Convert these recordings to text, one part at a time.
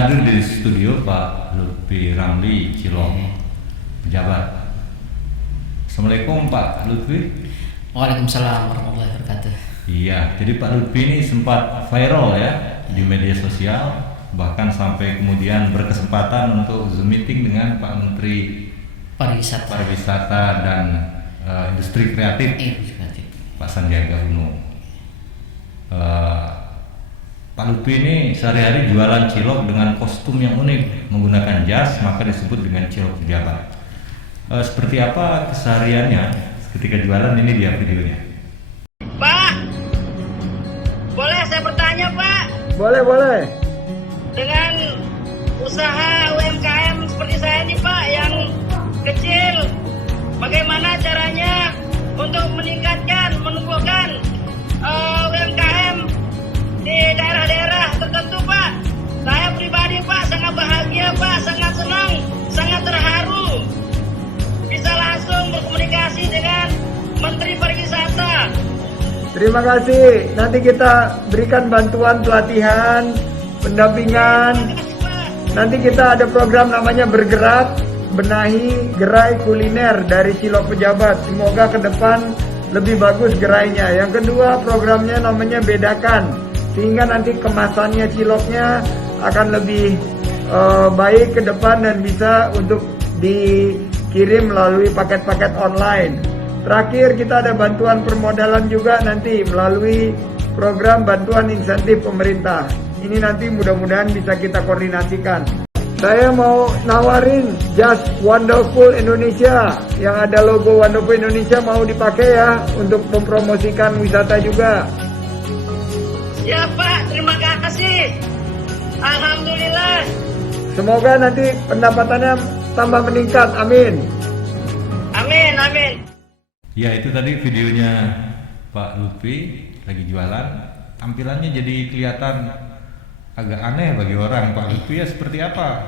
hadir di studio Pak Lutfi Ramli Cilok, pejabat. Assalamualaikum Pak Lutfi. Waalaikumsalam warahmatullahi wabarakatuh. Iya, jadi Pak Lutfi ini sempat viral ya di media sosial, bahkan sampai kemudian berkesempatan untuk Zoom meeting dengan Pak Menteri Pariwisata dan Industri Kreatif, Pak Sandiaga Uno. Pak Lutfi ini sehari-hari jualan cilok dengan kostum yang unik, menggunakan jas, maka disebut dengan cilok pejabat. Seperti apa kesehariannya ketika jualan, ini dia videonya. Pak, boleh saya bertanya Pak? Boleh. Dengan usaha UMKM seperti saya nih Pak, yang kecil, bagaimana caranya untuk meningkatkan, menumbuhkan UMKM di daerah-daerah tertentu Pak? Saya pribadi Pak sangat bahagia Pak, sangat senang, sangat terharu bisa langsung berkomunikasi dengan Menteri Pariwisata. Terima kasih. Nanti kita berikan bantuan pelatihan, pendampingan. Nanti kita ada program namanya Bergerak, Benahi Gerai Kuliner dari Cilok Pejabat. Semoga ke depan lebih bagus gerainya. Yang kedua, programnya namanya Bedakan, sehingga nanti kemasannya ciloknya akan lebih baik ke depan dan bisa untuk dikirim melalui paket-paket online. Terakhir, kita ada bantuan permodalan juga nanti melalui program bantuan insentif pemerintah. Ini nanti mudah-mudahan bisa kita koordinasikan. Saya mau nawarin jas Wonderful Indonesia yang ada logo Wonderful Indonesia, mau dipakai ya untuk mempromosikan wisata juga. Ya Pak, terima kasih. Alhamdulillah. Semoga nanti pendapatannya tambah meningkat. Amin. Amin. Ya, itu tadi videonya Pak Lutfi lagi jualan. Tampilannya jadi kelihatan agak aneh bagi orang. Pak Lutfi ya seperti apa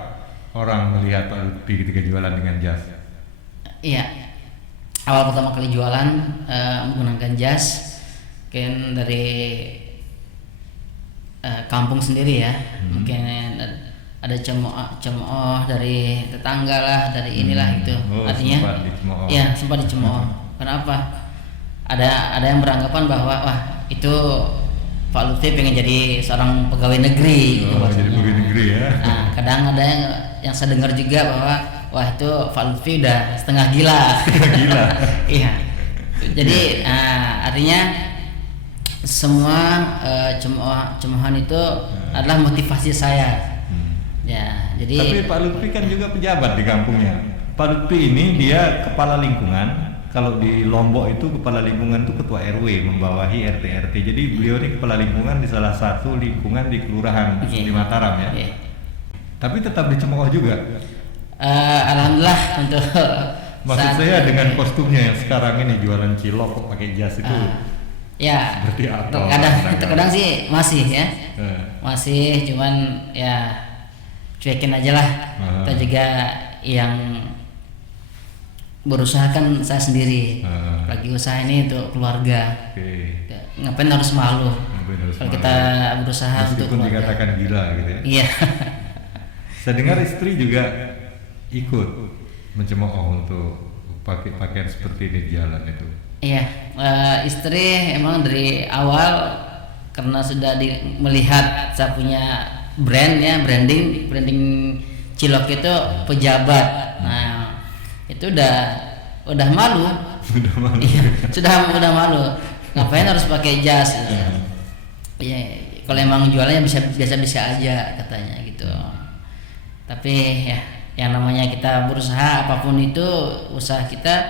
orang melihat Pak Lutfi ketika jualan dengan jas? Iya, awal pertama kali jualan menggunakan jas, mungkin dari kampung sendiri ya, mungkin ada cemooh dari tetangga lah, dari inilah itu. Artinya sempat dicemooh. Kenapa? Ada yang beranggapan bahwa wah itu Pak Lutfi pengen jadi seorang pegawai negeri gitu jadi pegawai negeri ya. Nah, kadang ada yang saya dengar juga bahwa wah itu Pak Lutfi udah setengah gila. Iya. Jadi artinya semua cemoohan itu adalah motivasi saya. Ya, jadi. Tapi Pak Lutfi kan juga pejabat di kampungnya. Pak Lutfi ini dia kepala lingkungan. Kalau di Lombok itu kepala lingkungan itu ketua RW membawahi RT. Jadi beliau ini kepala lingkungan di salah satu lingkungan di kelurahan di Mataram ya. Tapi tetap dicemooh juga. Alhamdulillah untuk. Maksud saya dengan kostumnya yang sekarang ini jualan cilok kok pakai jas itu. Ya. Seperti apa? Terkadang sih masih ya. Masih, cuman ya cuekin aja lah. Kita juga yang berusaha kan saya sendiri, lagi usaha ini untuk keluarga. Ngapain harus malu? Kalau kita berusaha untuk keluarga. Meskipun dikatakan gila gitu ya. Iya. Saya dengar istri juga ikut mencemooh untuk pakai pakaian seperti ini di jalan itu. Iya, istri emang dari awal karena sudah melihat saya punya brand ya, branding cilok itu pejabat. Nah, itu udah malu. Iya, udah malu. Ngapain harus pakai jas? Iya, kalau emang jualannya biasa-biasa aja katanya gitu. Tapi ya, yang namanya kita berusaha apapun itu usaha kita,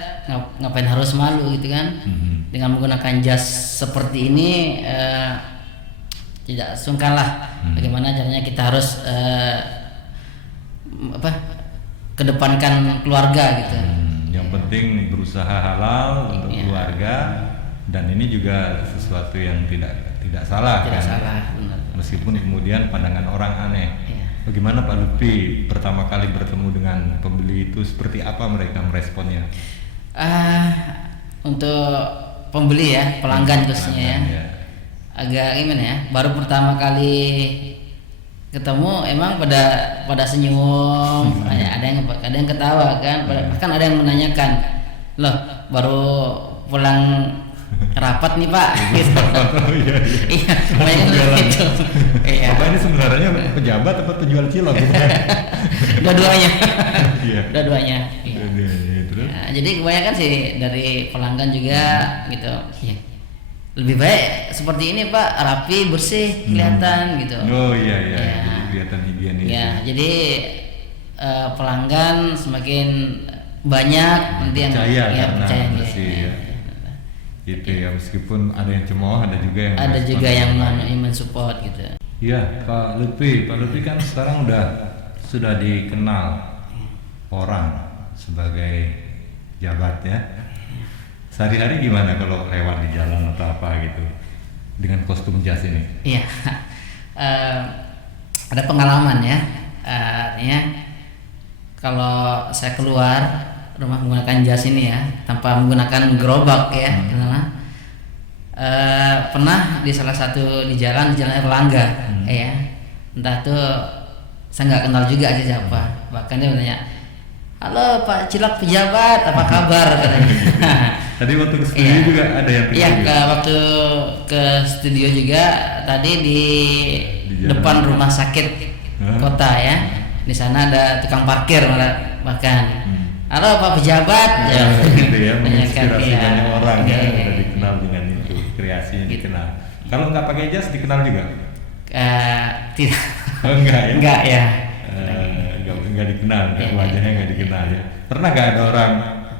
ngapain harus malu gitu kan? Dengan menggunakan jas seperti ini tidak sungkan lah. Bagaimana caranya kita harus kedepankan keluarga gitu. Yang penting berusaha halal untuk keluarga, dan ini juga sesuatu yang tidak salah. Tidak kan? salah, benar. Meskipun kemudian pandangan orang aneh. Iya. Bagaimana Pak Lutfi pertama kali bertemu dengan pembeli itu, seperti apa mereka meresponnya? Untuk pembeli ya, pelanggan khususnya ya. Agak gimana ya? Baru pertama kali ketemu emang pada senyum, ada yang ketawa kan, bahkan ada yang menanyakan, loh baru pulang rapat nih Pak, gitu. Oh iya. Iya, banyak gitu. Iya. Bapak ini sebenarnya pejabat atau penjual cilok? Dua-duanya. Iya. Dua-duanya. Iya. Terus? Nah, jadi kebanyakan sih dari pelanggan juga gitu. Iya. Lebih baik seperti ini Pak, rapi, bersih, kelihatan gitu. Oh iya. Ya. Jadi kelihatan higienis. Ya, jadi pelanggan semakin banyak nanti yang Percaya ya, karena percaya bersih, ya. Gitu ya, meskipun ada yang cemooh, ada juga yang ada merespon juga yang dengan baik. mensupport gitu. Iya, Pak Lutfi kan sekarang sudah dikenal orang sebagai jabat ya. Sehari-hari gimana kalau lewat di jalan atau apa gitu dengan kostum jas ini? Iya, ada pengalaman ya. Artinya kalau saya keluar rumah menggunakan jas ini ya, tanpa menggunakan gerobak ya, pernah di salah satu di jalan Erlangga, ya, entah tuh saya nggak kenal juga sih siapa, bahkan dia bertanya, halo Pak Cilok pejabat, apa kabar katanya. Tadi waktu ke studio juga ada yang Iya, waktu ke studio juga tadi di depan rumah sakit kota ya. Di sana ada tukang parkir bahkan. Halo Pak pejabat. Gitu ya, menginspirasi Iya. banyak orang ya, Iya. udah dikenal dengan itu, kreasinya Gitu. dikenal. Kalau nggak pakai jas dikenal juga? Tidak. Oh, enggak ya? Enggak ya. Nggak dikenal, Iya. wajahnya nggak dikenal ya. Pernah nggak ada orang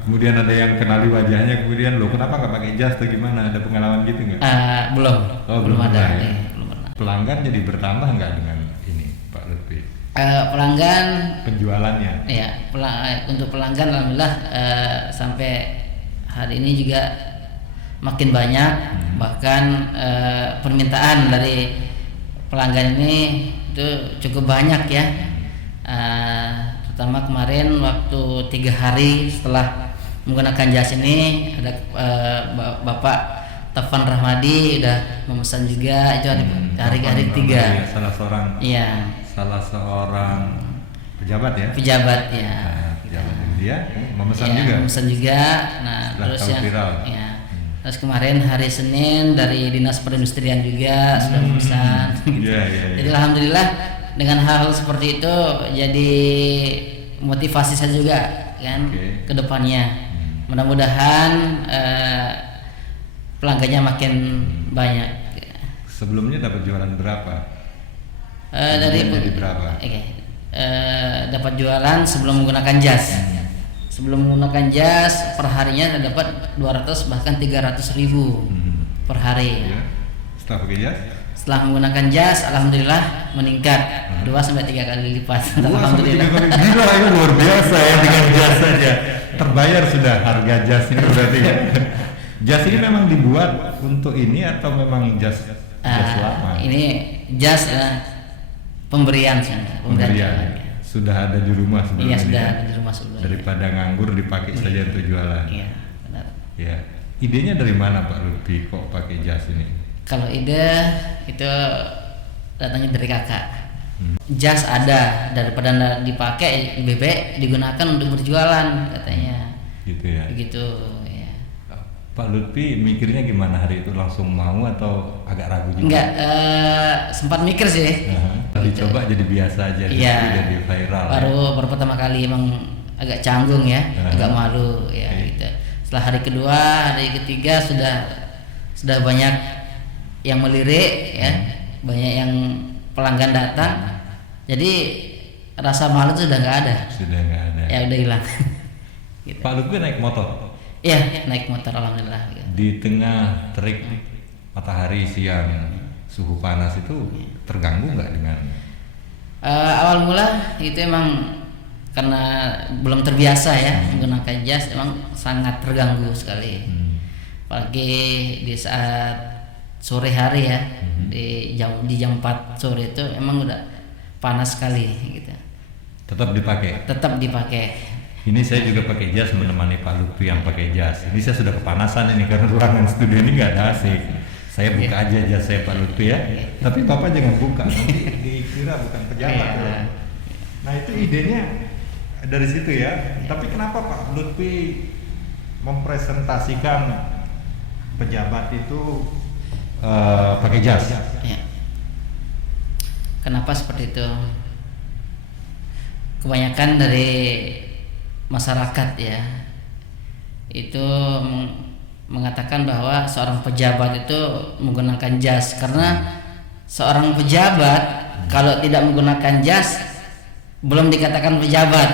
kemudian ada yang kenali wajahnya kemudian lo kenapa nggak pakai jas atau gimana? Ada pengalaman gitu nggak? Belum. Oh, belum ada. pernah ya? Belum pernah. Pelanggan jadi bertambah nggak dengan ini Pak Lutfi? Pelanggan Penjualannya? ya, untuk pelanggan alhamdulillah sampai hari ini juga makin banyak, bahkan permintaan dari pelanggan ini itu cukup banyak ya. Pertama kemarin waktu 3 hari setelah menggunakan jas ini ada Bapak Taufan Rahmadi udah memesan juga, itu hari Taufan ketiga. Rahmadi, salah seorang pejabat ya? Pejabat ya. Nah, pejabat dia memesan Ya, juga? memesan juga. Nah, Setelah terus tahu yang viral. ya. Terus kemarin hari Senin dari Dinas Perindustrian juga sudah memesan. Gitu. Iya. Jadi alhamdulillah dengan hal seperti itu jadi motivasi saya juga kan ke depannya. Mudah-mudahan pelanggannya makin banyak. Sebelumnya dapat jualan berapa? Dari jadi berapa? dapat jualan sebelum menggunakan jas. Sebelum menggunakan jas perharinya dapat 200 bahkan 300 ribu per hari. Ya. Setelah pakai jas? Setelah menggunakan jas, alhamdulillah meningkat 2-3 kali lipat. Alhamdulillah. Gila, ini luar biasa ya dengan jas saja. Terbayar sudah harga jas ini berarti ya. Jas ini memang dibuat untuk ini atau memang jas lama? Ini jas pemberian. Sudah ada di rumah sebelumnya. Iya, sudah ada di rumah sebelumnya. Daripada nganggur dipakai saja untuk jualan. Iya, benar. Ya. Idenya dari mana Pak Lutfi kok pakai jas ini? Kalau ide itu datangnya dari kakak. Jas ada, daripada dipakai lebih baik digunakan untuk berjualan katanya. Gitu ya. Begitu ya. Pak Lutfi mikirnya gimana hari itu, langsung mau atau agak ragu juga? Enggak, sempat mikir sih. Dicoba jadi biasa aja, Iya. jadi viral. Baru pertama kali emang agak canggung ya, agak malu ya gitu. Setelah hari kedua, hari ketiga sudah banyak yang melirik ya, banyak yang pelanggan datang. Jadi rasa malu itu sudah nggak ada. Sudah nggak ada. Ya udah hilang. Gitu. Pak Lutfi naik motor? Iya, naik motor alhamdulillah. Gitu. Di tengah terik matahari siang, suhu panas itu terganggu nggak dengan? Awal mula itu emang karena belum terbiasa ya menggunakan jas, emang sangat terganggu sekali. Apalagi di saat sore hari ya, di jam 4 sore itu emang udah panas sekali gitu. Tetap dipakai? Tetap dipakai. Ini saya juga pakai jas menemani Pak Lutfi yang pakai jas. Ini saya sudah kepanasan ini karena ruangan studio ini nggak ada AC. Saya buka aja jas saya Pak Lutfi ya. Tapi Bapak jangan buka, nanti dikira bukan pejabat. Iya. loh. Nah itu idenya dari situ ya. Tapi kenapa Pak Lutfi mempresentasikan pejabat itu pakai jas? Ya. Kenapa seperti itu? Kebanyakan dari masyarakat ya itu mengatakan bahwa seorang pejabat itu menggunakan jas, karena seorang pejabat kalau tidak menggunakan jas belum dikatakan pejabat.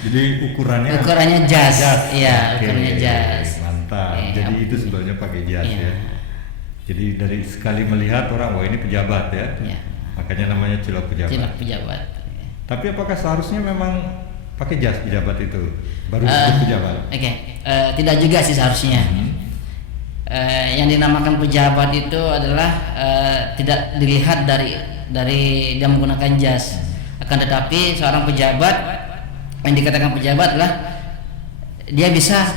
Jadi ukurannya jas. Iya, Oke, ukurannya jas. mantap. Iya. Jadi itu sebabnya pakai jas Iya. ya. Jadi dari sekali melihat orang, wah ini pejabat ya. Iya. Makanya namanya cilok pejabat. Cilok pejabat. Tapi apakah seharusnya memang pakai jas pejabat itu baru disebut pejabat? Oke, tidak juga sih seharusnya. Yang dinamakan pejabat itu adalah tidak dilihat dari dia menggunakan jas. Akan tetapi seorang pejabat, yang dikatakan pejabat adalah dia bisa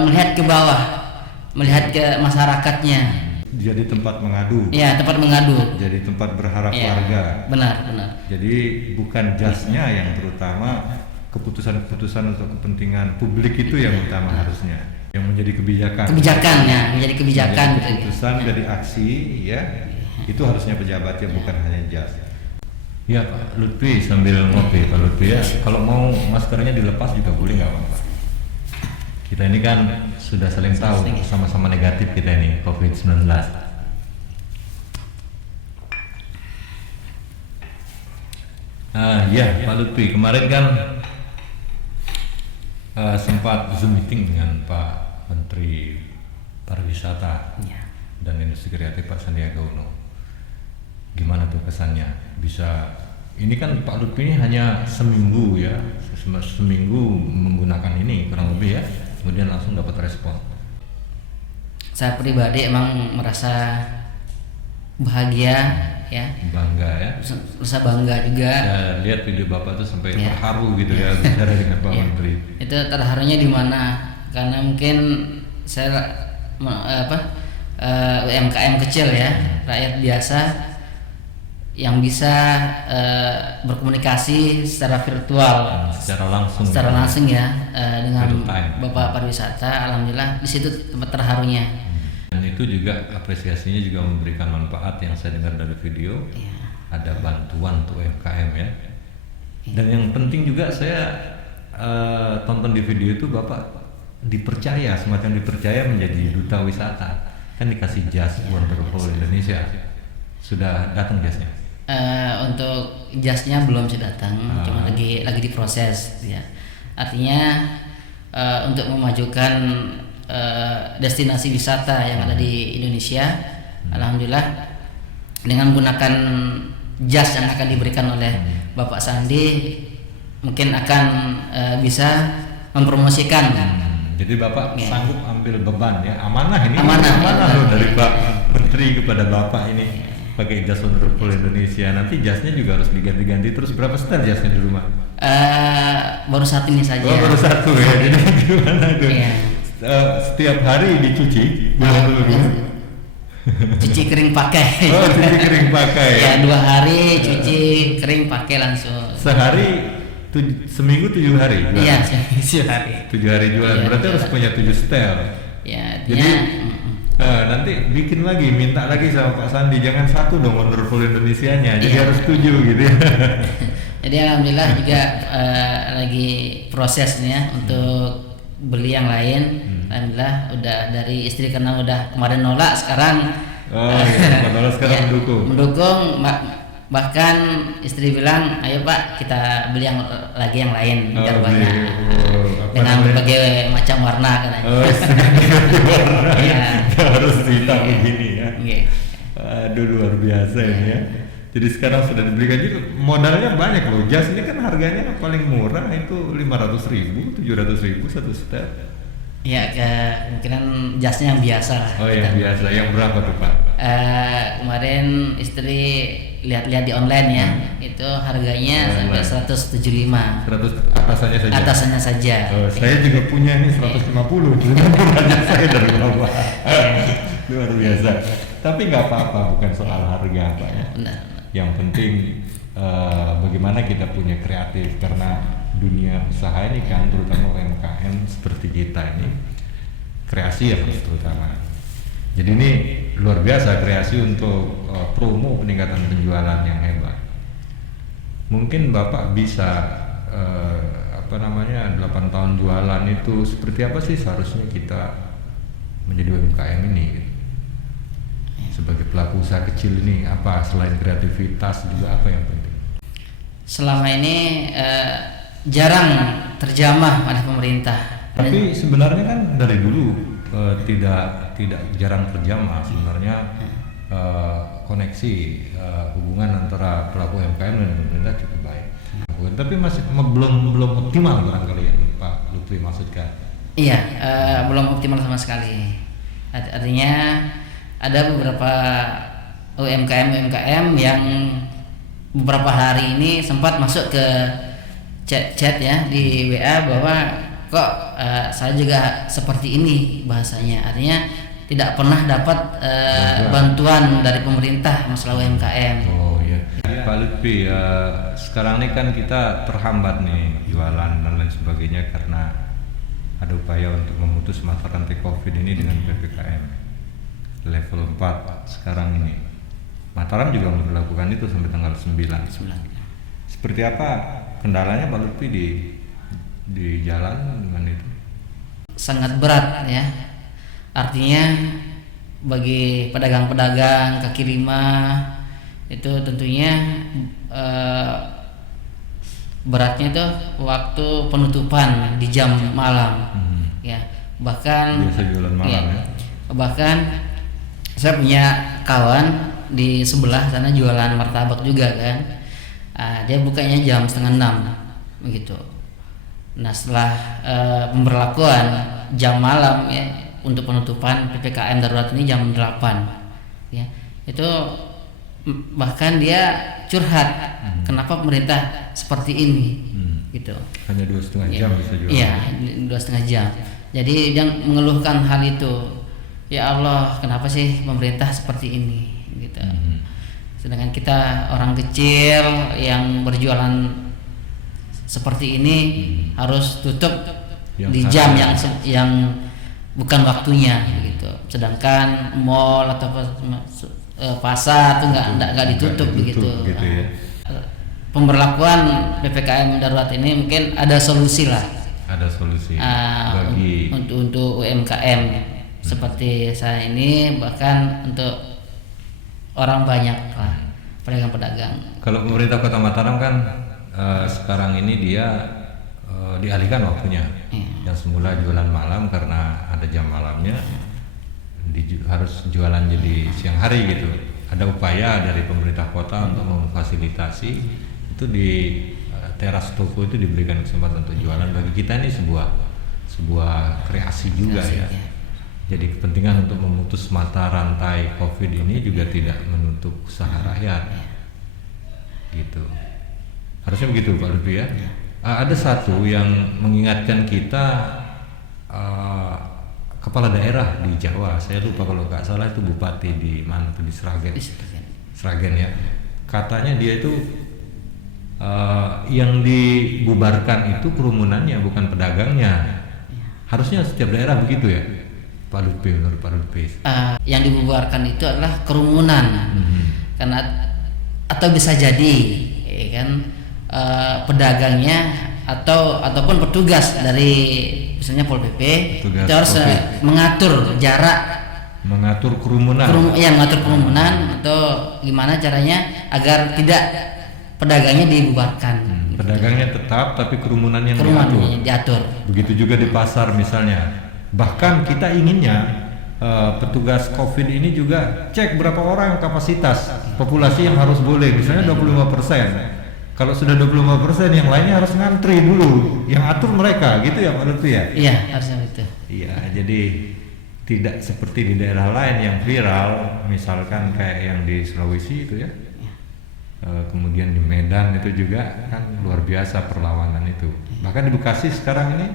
melihat ke bawah, melihat ke masyarakatnya. Jadi tempat mengadu. Ya, tempat mengadu. Jadi tempat berharap Ya, warga. benar. Jadi bukan jasnya yang terutama, keputusan-keputusan untuk kepentingan publik itu yang utama harusnya, yang menjadi kebijakan. Kebijakannya menjadi kebijakan. Menjadi keputusan dari aksi ya, itu harusnya pejabat ya, bukan hanya jas. Ya Pak Lutfi sambil ngopi Pak Lutfi ya, kalau mau maskernya dilepas juga boleh nggak Pak? Kita ini kan sudah saling tahu sama-sama negatif kita ini COVID-19. Ya Pak Lutfi, kemarin kan sempat Zoom meeting dengan Pak Menteri Pariwisata Ya. dan Industri Kreatif Pak Sandiaga Uno. Gimana tuh kesannya? Bisa, ini kan Pak Lutfi ini hanya seminggu ya, seminggu menggunakan ini kurang lebih ya, kemudian langsung dapat respon. Saya pribadi emang merasa bahagia ya, Bangga ya. merasa bangga juga. Saya lihat video Bapak tuh sampai Ya. terharu gitu ya bicara dengan Pak Ya. Menteri. Itu terharunya di mana? Karena mungkin saya UMKM kecil ya, rakyat biasa yang bisa berkomunikasi secara virtual, Secara langsung ya dengan Real time. Bapak Pariwisata. Alhamdulillah di situ tempat terharunya. Dan itu juga apresiasinya juga memberikan manfaat yang saya dengar dari video. Ya. Ada bantuan untuk UMKM ya. Dan yang penting juga saya tonton di video itu Bapak dipercaya, semacam dipercaya menjadi duta wisata. Kan dikasih jas Wonderful Indonesia. Sudah datang jasnya? Untuk jasnya belum sih datang, cuma lagi diproses ya. Artinya untuk memajukan destinasi wisata yang ada di Indonesia, alhamdulillah dengan menggunakan jas yang akan diberikan oleh Bapak Sandi mungkin akan bisa mempromosikan. Jadi Bapak Ya. sanggup ambil beban ya, amanah ini. Amanah. loh dari Pak Menteri kepada Bapak ini, pakai jas Wonderful Indonesia. Nanti jasnya juga harus diganti-ganti terus. Berapa setel jasnya di rumah? Baru satu ini saja. Oh baru satu ya. Jadi gimana tuh? Iya. Setiap hari dicuci, dulu. Cuci kering pakai. Oh cuci kering pakai. Ya 2 hari cuci kering pakai langsung. Sehari seminggu 7 hari. jualan? Iya, 7 hari. 7 hari jualan. Iya, Berarti harus jualan. punya 7 setel. Ya, Jadi artinya nanti bikin lagi, minta lagi sama Pak Sandi, jangan satu dong Wonderful Indonesianya, jadi Iya. harus 7 gitu ya. jadi alhamdulillah juga lagi prosesnya untuk beli yang lain. Alhamdulillah udah dari istri, karena udah kemarin nolak, sekarang Oh iya, Pak Nolak sekarang mendukung. bahkan istri bilang, ayo Pak kita beli yang lain biar Oh, banyak, beli. Oh, apa dengan namanya? berbagai macam warna katanya. Oh, warna Iya. harus hitam begini ya. Oke. Aduh luar biasa ini ya. Jadi sekarang sudah dibelikan juga, modalnya banyak loh. Jas ini kan harganya paling murah itu 500.000, 700.000 satu setel. Ya, kemungkinan jasnya yang biasa lah. Oh yang Kita. biasa, yang berapa tuh Pak? Kemarin istri lihat-lihat di online ya, itu harganya sampai 175. 100 atasannya saja. Atasannya saja. Oh, saya juga punya ini 150, cuma murahnya saya dari bawah. Luar biasa. Tapi nggak apa-apa, bukan soal harga Pak ya. Benar. Yang penting bagaimana kita punya kreatif, karena dunia usaha ini kan, terutama UMKM seperti kita ini, kreasi ya terutama. Jadi ini luar biasa kreasi untuk promo peningkatan penjualan yang hebat. Mungkin Bapak bisa 8 tahun jualan itu seperti apa sih seharusnya kita menjadi UMKM ini gitu? Sebagai pelaku usaha kecil ini, apa selain kreativitas juga apa yang penting? Selama ini jarang terjamah oleh pemerintah. Tapi sebenarnya kan dari dulu tidak jarang terjamah sebenarnya. Koneksi hubungan antara pelaku UMKM dan pemerintah cukup baik. Tapi masih belum optimal barangkali ya Pak Lutfi maksudkan. Iya, belum optimal sama sekali. Artinya ada beberapa UMKM yang beberapa hari ini sempat masuk ke chat ya di WA bahwa kok saya juga seperti ini bahasanya. Artinya tidak pernah dapat bantuan dari pemerintah masalah UMKM. Oh iya. Pak Lutfi, sekarang ini kan kita terhambat nih jualan dan lain sebagainya karena ada upaya untuk memutus mata rantai COVID ini dengan PPKM level 4 sekarang ini. Mataram juga melakukan itu sampai tanggal 9. Seperti apa kendalanya Pak Lutfi di jalan dengan itu? Sangat berat ya. Artinya bagi pedagang-pedagang kaki lima itu tentunya beratnya itu waktu penutupan di jam malam ya, bahkan biasa jualan malam ya. Bahkan saya punya kawan di sebelah sana jualan martabak juga kan, dia bukanya jam 5:30 begitu. Nah setelah pemberlakuan jam malam ya untuk penutupan PPKM darurat ini jam 8 ya, itu bahkan dia curhat kenapa pemerintah seperti ini gitu. Hanya 2,5 jam bisa jualan. Iya, 2,5 jam. Jadi dia mengeluhkan hal itu. Ya Allah, kenapa sih pemerintah seperti ini gitu. Sedangkan kita orang kecil yang berjualan seperti ini harus tutup di jam yang bukan waktunya gitu. Sedangkan mall atau pasar itu nggak ditutup begitu ya. Pemberlakuan PPKM darurat ini mungkin ada solusi lah. Ada solusi bagi untuk UMKM seperti saya ini, bahkan untuk orang banyak lah pedagang-pedagang. Kalau pemerintah Kota Mataram kan sekarang ini dia dialihkan waktunya. Yang semula jualan malam karena ada jam malamnya, harus jualan jadi siang hari gitu. Ada upaya dari pemerintah kota untuk memfasilitasi itu di teras toko itu diberikan kesempatan untuk jualan. Bagi kita ini sebuah kreasi juga ya. Jadi kepentingan untuk memutus mata rantai COVID ini juga tidak menutup usaha rakyat. Gitu. Harusnya begitu Pak Lutfi ya. Ada satu yang mengingatkan kita, kepala daerah di Jawa, saya lupa kalau nggak salah itu bupati di mana tuh, di Sragen ya. Katanya dia itu yang dibubarkan itu kerumunannya bukan pedagangnya. Harusnya setiap daerah begitu ya Pak Lutfi, menurut Pak Lutfi. Yang dibubarkan itu adalah kerumunan karena atau bisa jadi ya kan, pedagangnya ataupun petugas dari misalnya Pol PP itu harus mengatur jarak, mengatur kerumunan. Mengatur kerumunan atau gimana caranya agar tidak pedagangnya dibubarkan. Pedagangnya tetap tapi kerumunan yang diatur. Begitu juga di pasar misalnya. Bahkan kita inginnya petugas COVID ini juga cek berapa orang kapasitas populasi yang harus boleh, misalnya 25%. Kalau sudah 25%, yang lainnya harus ngantri dulu, yang atur mereka, gitu ya Pak Lutfi ya? Iya, harusnya itu. Iya, jadi tidak seperti di daerah lain yang viral, misalkan kayak yang di Sulawesi itu ya. Kemudian di Medan itu juga kan luar biasa perlawanan itu. Bahkan di Bekasi sekarang ini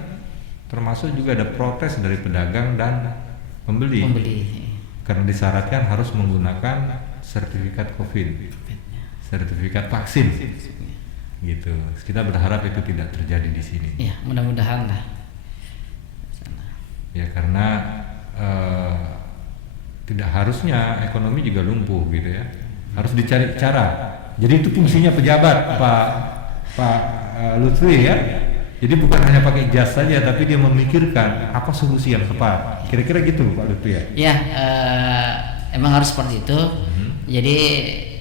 termasuk juga ada protes dari pedagang dan pembeli. karena disyaratkan harus menggunakan sertifikat COVID, sertifikat vaksin, gitu. Kita berharap itu tidak terjadi di sini. Ya, mudah-mudahan lah. Ya karena tidak harusnya ekonomi juga lumpuh gitu ya. Harus dicari cara. Jadi itu fungsinya pejabat, Pak Lutfi ya. Jadi bukan hanya pakai jas saja, tapi dia memikirkan apa solusi yang tepat. Kira-kira gitu Pak Lutfi ya. Ya, emang harus seperti itu. Jadi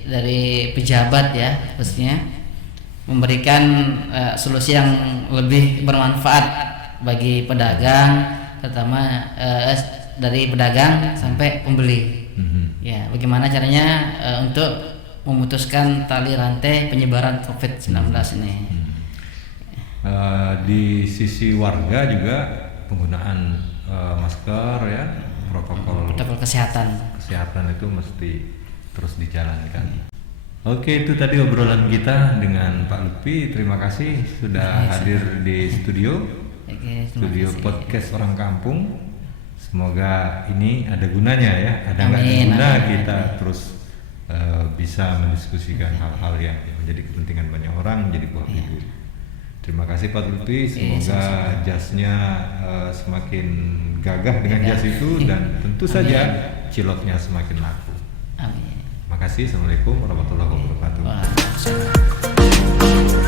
dari pejabat ya, pastinya memberikan solusi yang lebih bermanfaat bagi pedagang, terutama dari pedagang sampai pembeli. Ya, bagaimana caranya untuk memutuskan tali rantai penyebaran COVID-19 ini. Di sisi warga juga penggunaan masker ya, protokol Kesehatan itu mesti terus dijalankan. Oke, itu tadi obrolan kita dengan Pak Lutfi. Terima kasih sudah hadir di studio podcast Orang Kampung. Semoga ini ada gunanya ya, ada nggak guna kita terus bisa mendiskusikan hal-hal yang menjadi kepentingan banyak orang, menjadi buah bibir. Terima kasih Pak Lutfi, semoga jasnya semakin gagah dengan jas itu dan tentu saja ciloknya semakin laku. Amin. Makasih, assalamualaikum warahmatullahi wabarakatuh. Waalaikumsalam.